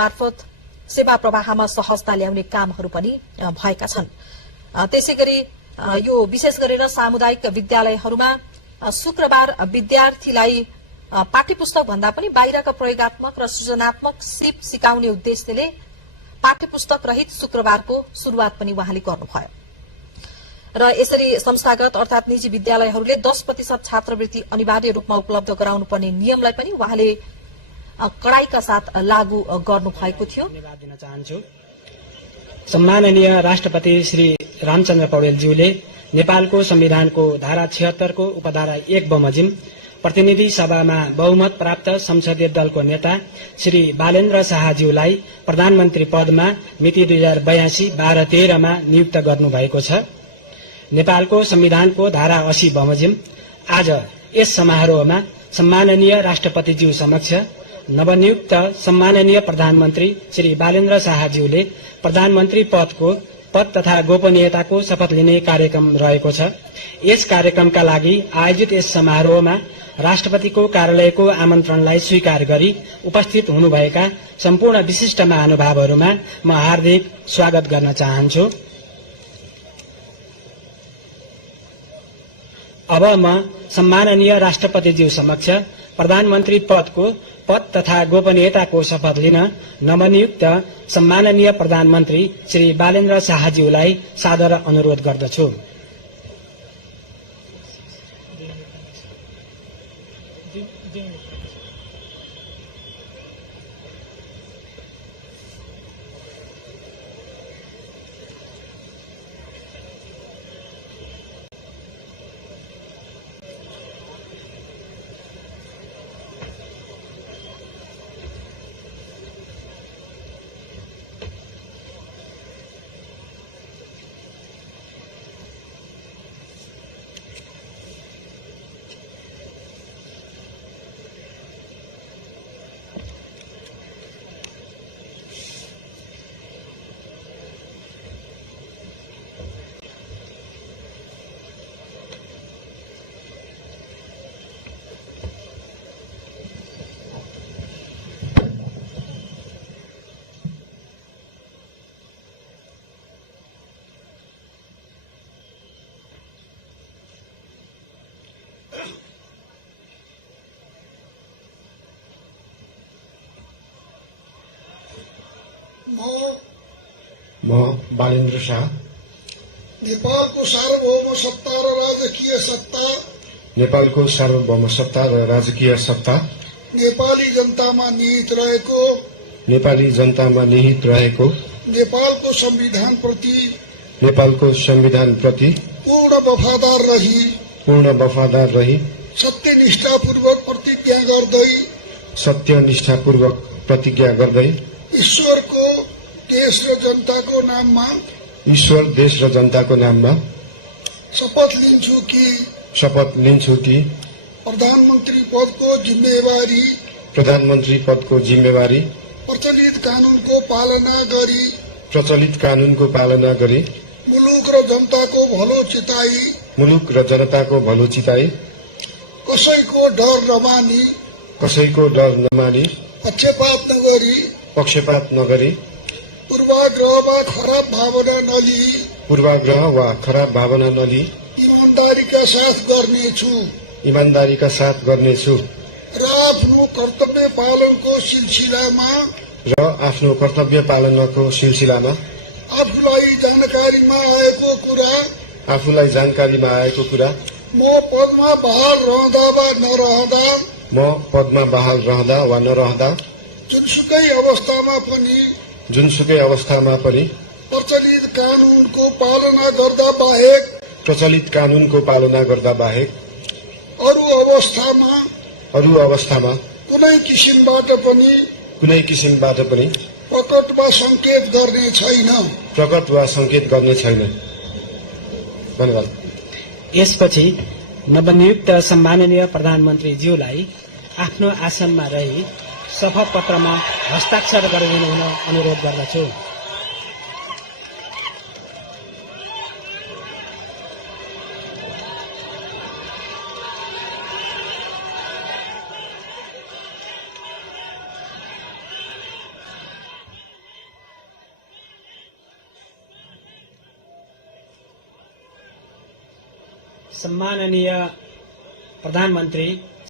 मार्फत सेवा प्रवाहमा सहजता ल्याउने कामहरू पनि भएका छन्। त्यसैगरी यो विशेष गरेर सामुदायिक विद्यालयहरूमा शुक्रबार विद्यार्थीलाई पाठ्यपुस्तक भन्दा पनि बाहिरका प्रयोगात्मक र सृजनात्मक सिप सिकाउने उद्देश्यले पाठ्यपुस्तक रहित शुक्रबारको शुरूआत पनि उहाँले गर्नुभयो र यसरी संस्थागत अर्थात निजी विद्यालयहरूले 10% छात्रवृत्ति अनिवार्य रूपमा उपलब्ध गराउनुपर्ने नियमलाई पनि उहाँले कडाईका साथ लागू गर्नु भएको थियो। धन्यवाद दिन चाहन्छु। सम्माननीय राष्ट्रपति श्री रामचन्द्र पौडेलज्यूले नेपालको संविधानको धारा 76 को उपधारा 1 बमोजिम प्रतिनिधि सभामा बहुमत प्राप्त संसदीय दलको नेता श्री बालेन्द्र शाहज्यूलाई प्रधानमन्त्री पदमा मिति 2082-12-13 मा नियुक्त गर्नुभएको छ। नेपालको संविधानको धारा 80 बमोजिम आज यस समारोहमा सम्माननीय राष्ट्रपतिज्यू समक्ष नवनियुक्त सम्माननीय प्रधानमन्त्री श्री बालेन्द्र शाहज्यूले प्रधानमन्त्री पद तथा गोपनीयताको शपथ लिने कार्यक्रम रहेको छ। यस कार्यक्रमका लागि आयोजित यस समारोहमा राष्ट्रपतिको कार्यालयको आमन्त्रणलाई स्वीकार गरी उपस्थित हुनुभएका सम्पूर्ण विशिष्ट महानुभावहरूमा म हार्दिक स्वागत गर्न चाहन्छु। अब म सम्माननीय राष्ट्रपतिज्यू समक्ष प्रधानमन्त्री पद तथा गोपनीयताको शपथ लिन नवनियुक्त सम्माननीय प्रधानमन्त्री श्री बालेन्द्र शाहज्यूलाई सादर अनुरोध गर्दछु। म बालेन्द्र शाह नेपालको सार्वभौम सत्ता र राजकीय सत्ता नेपाली जनतामा निहित रहेको नेपालको संविधान प्रति पूर्ण वफादार रही सत्यनिष्ठापूर्वक प्रतिज्ञा गर्दै ईश्वर देश र जनताको नाममा शपथ लिन्छु कि प्रधानमन्त्री पदको जिम्मेवारी प्रचलित कानूनको पालना गरी मुलुक र जनताको भलो चिताई कसैको डर नमानी पक्षपात नगरी पूर्वाग्रह वा खराब भावना नलिई ईमानदारीका साथ गर्नेछु र आफ्नो कर्तव्य पालनको सिलसिलामा आफूलाई जानकारीमा आएको कुरा म पदमा बहाल रहँदा वा नरहँदा जुनसुकै अवस्थामा पनि प्रचलित कानूनको पालना गर्दा बाहेक अरू अवस्थामा कुनै किसिमबाट पनि प्रकट वा संकेत गर्ने छैन। धन्यवाद। यसपछि नवनियुक्त सम्माननीय प्रधानमन्त्रीज्यूलाई आफ्नो आसनमा रही शपथ पत्रमा हस्ताक्षर गरिदिनु हुन अनुरोध गर्दछु। सम्माननीय प्रधानमन्त्री